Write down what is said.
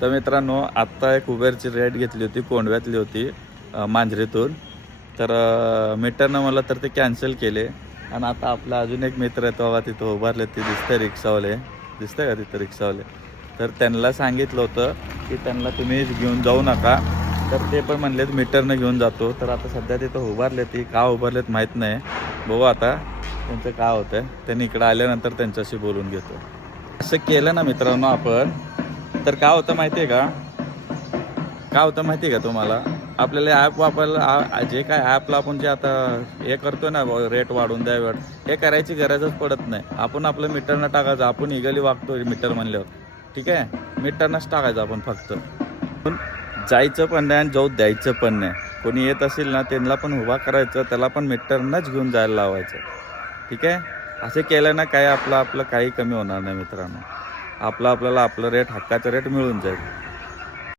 तर मित्रांनो, आत्ता एक उबेरची रेट घेतली होती, कोंडव्यातली होती, मांजरीतून. तर मीटरनं मला तर ते कॅन्सल केले. आणि आता आपला अजून एक मित्र आहे, तो तिथं उभारले, ते दिसतंय रिक्षावाले, दिसतंय का तिथं रिक्षावाले. तर त्यांना सांगितलं होतं की त्यांना तुम्ही घेऊन जाऊ नका. तर ते पण म्हणलेत मीटरनं घेऊन जातो. तर आता सध्या तिथं उभारले, ती का उभारलेत माहीत नाही. बघू आता त्यांचं काय होतं. त्यांनी इकडं आल्यानंतर त्यांच्याशी बोलून घेतो. असं केलं ना मित्रांनो आपण, तर काय होतं माहिती आहे का, काय होतं माहिती आहे का तुम्हाला, आपल्याला ॲप वापरायला जे काय ॲपला आपण जे आता हे करतो ना, रेट वाढवून द्या, हे करायची गरजच पडत नाही. आपण आपलं मीटरनं टाकायचं. आपण इगली वागतो मीटर म्हणल्यावर, ठीक आहे, मीटरनंच टाकायचं आपण फक्त. पण जायचं पण नाही आणि जाऊ द्यायचं पण नाही. कोणी येत असेल ना, त्यांना पण उभा करायचं, त्याला पण मीटरनंच घेऊन जायला लावायचं, ठीक आहे. असे केलं ना, काही आपलं काही कमी होणार नाही मित्रांनो. आपल्याला आपलं रेट, हक्काचं रेट मिळून जाईल.